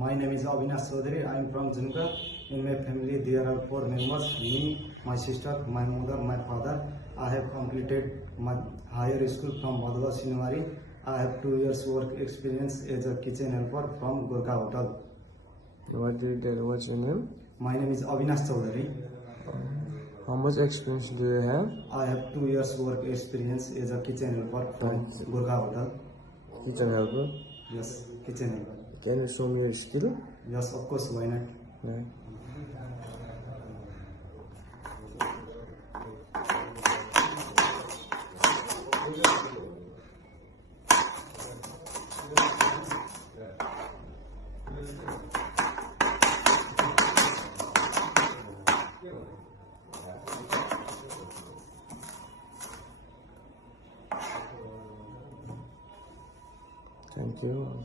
My name is Avinash Chaudhary. I am from Junka. In my family, there are 4 members: me, my sister, my mother, my father. I have completed my higher school from Bhadwa Sinwari. I have 2 years work experience as a kitchen helper from Gorkha Hotel. What's your name? My name is Avinash Chaudhary. How much experience do you have? I have 2 years work experience as a kitchen helper from Gorkha Hotel. Kitchen helper. Yes, kitchen helper. Can you show me your skill? Yes, of course, why not? Yeah. Thank you.